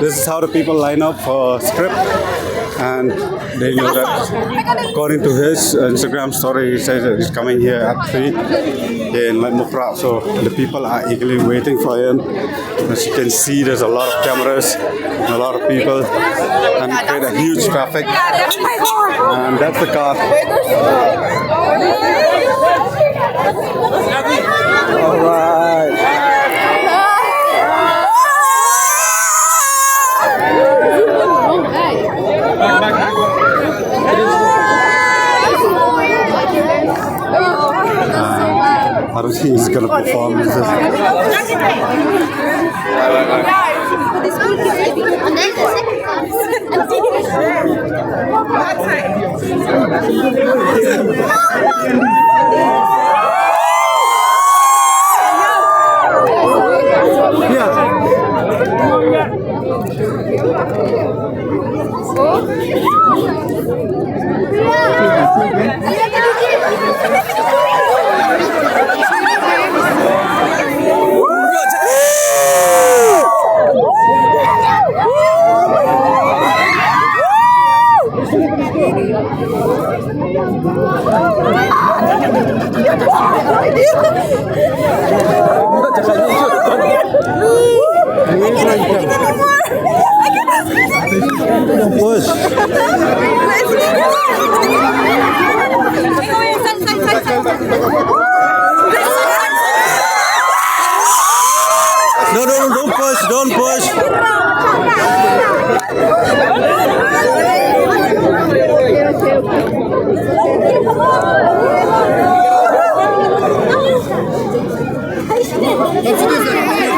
This is how the people line up for script, and they know that according to his Instagram story, he says that he's coming here at 3 in like Mukra. So the people are eagerly waiting for him. As you can see, there's a lot of cameras, a lot of people, and create a huge traffic. And that's the car. All right. I don't think he's gonna perform this. No, don't push, don't push.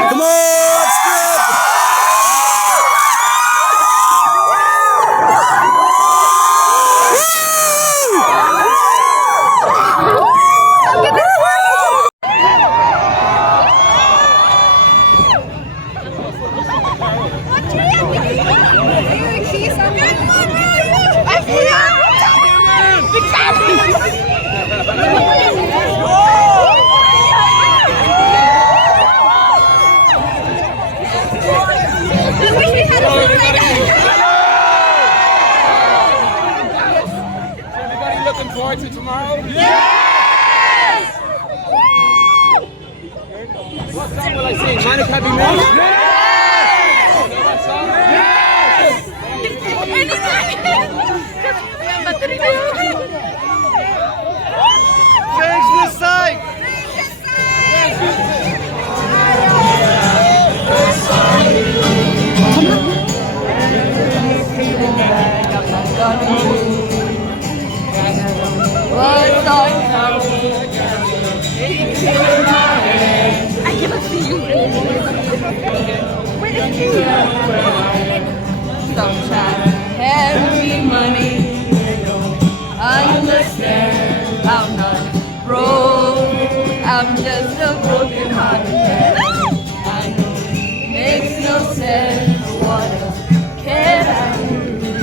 Come on, skip! Looking forward to tomorrow? Yes! What song will I sing? Monica Happy Man? Yes! You know that song? Yes! Change this side! I cannot see you. Where is you? Sunshine, heavy money. Understand, I'm not broke. I'm just a broken hearted man. I know it makes no sense. What else can I do?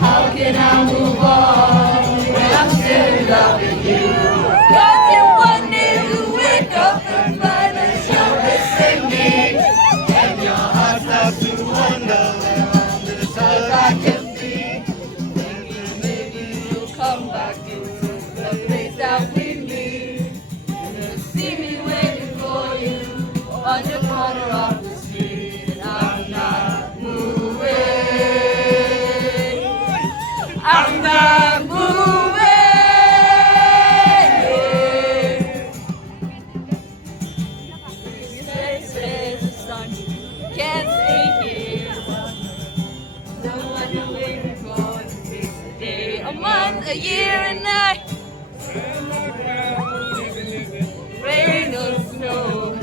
How can I move on when I'm still loving you? Cause you one day you wake up and find that you're missing me, and your heart starts to wonder where this I can be. Thinking maybe you'll come back into the place that we meet. You'll see me waiting for you on the corner of the street, and I'm not moving. I'm not moving. Says the sun can't stay here. No one you're waiting for to fix a day, a month, a year, and night. Rain or snow,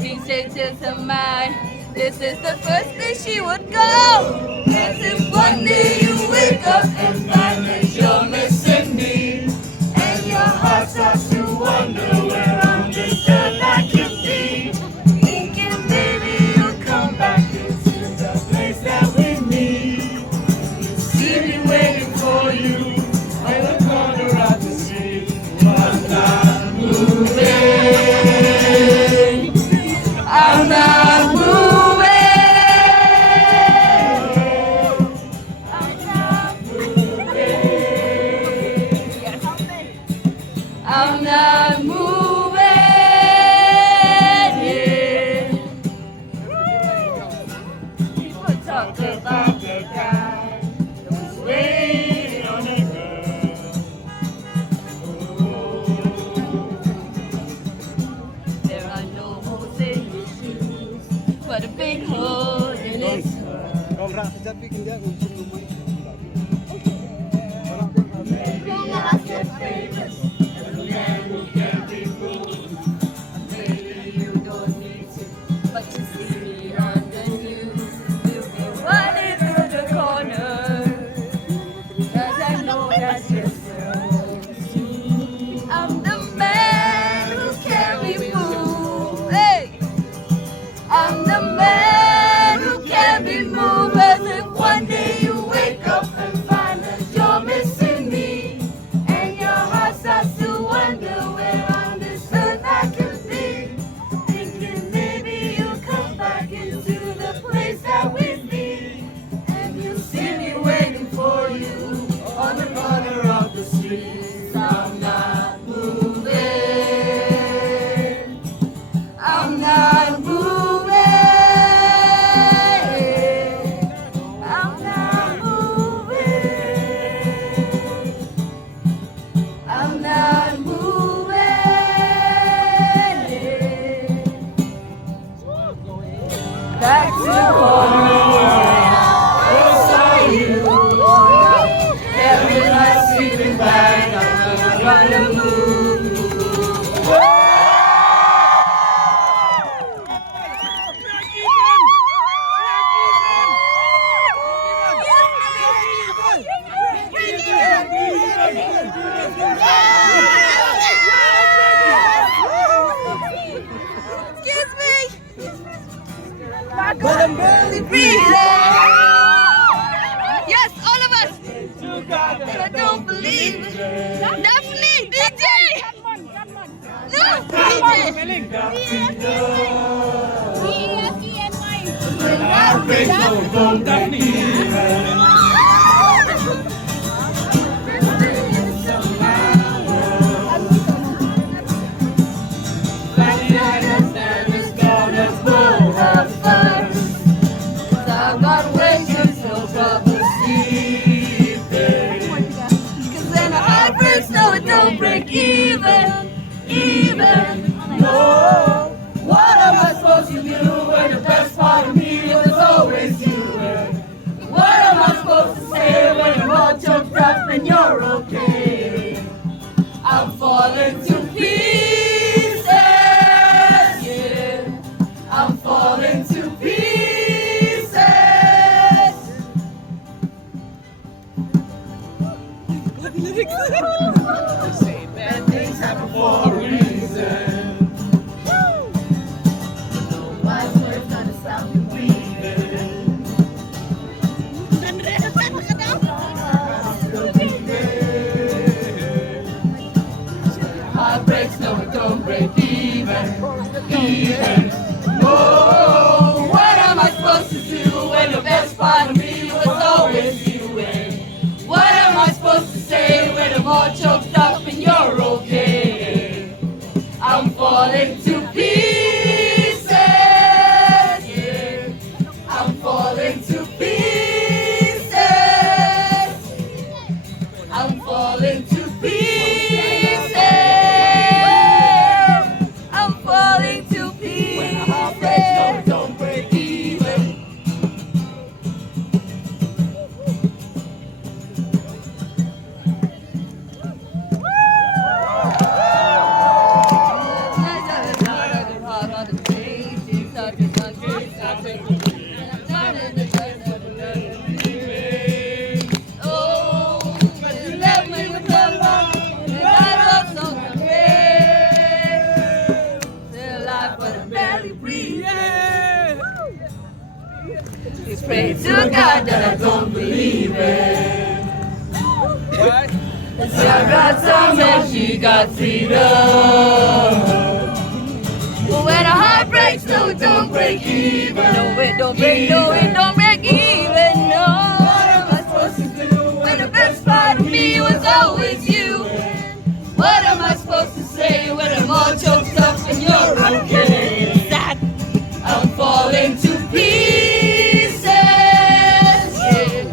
she changes her mind. This is the first day she would go. This is one day you wake up and find that you're missing me, and your heart starts to wonder where on this earth I can be. Thinking maybe you'll come back into the place that we meet. You see me waiting for you on the corner of the street. I'm not moving. I'm not moving. Maybe you don't need to, but you see me on the news. We'll be running through the corner, 'cause I know that's your soon. I'm the man who carry food. Hey, I'm the man who can be moved. As if one day you wake up and find that you're missing me, and your heart starts to wonder where on this earth I can be. Thinking maybe you'll come back into the place that we meet, and you see me waiting for you on the corner of the street. I'm not moving. I'm not moving. I'm not moving. I'm not moving. Back to home. Beside you. Every night sleeping bag. I'm gonna move. Excuse me. But I'm barely breathing. Yes, all of us. I don't believe it. Daphne, DJ. No, I've got wages, no trouble sleeping. 'Cause when a heart breaks, no, it don't break even. No, what am I supposed to do when the best part of me was always you? What am I supposed to say when I'm all choked up and you're okay? I'm falling to pieces, yeah. I'm falling to pieces. Say bad things happen for a reason. No wise words gonna stop you breathing. Heart breaks, no, it don't break even. Oh, what am I supposed to do when the best part of me was always you? And what am I supposed to say when I'm all choked up and you're okay? I'm falling to pieces, yeah. I'm falling to pieces. I'm falling to pieces. I'm falling to pieces. Don't break even. Pray to God that I don't believe it. Cause I got some and she got freedom. But when a heart breaks, no, it don't break even. No, it don't break, no, it don't break even. No, what am I supposed to do when the best part of me was always you? What am I supposed to say when I'm all choked up and you're okay? Sad. I'm falling to pieces, yeah.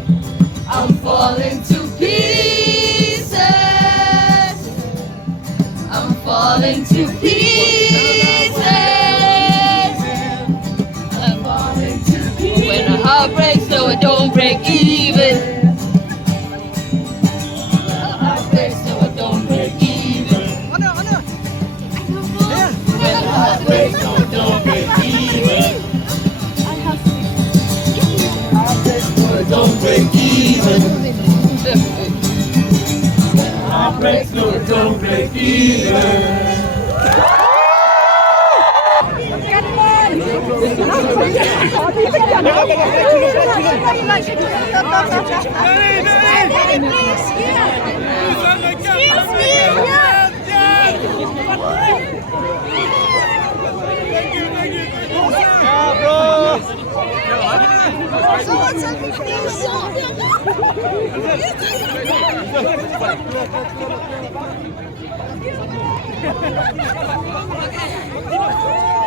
I'm falling to pieces. I'm falling to pieces. I'm falling to pieces. When a heart heart breaks so it don't break even. My heart breaks so it don't break even. When my heart breaks so it don't break even. Heart breaks so it don't break even. Heart breaks so it don't break even. Okay.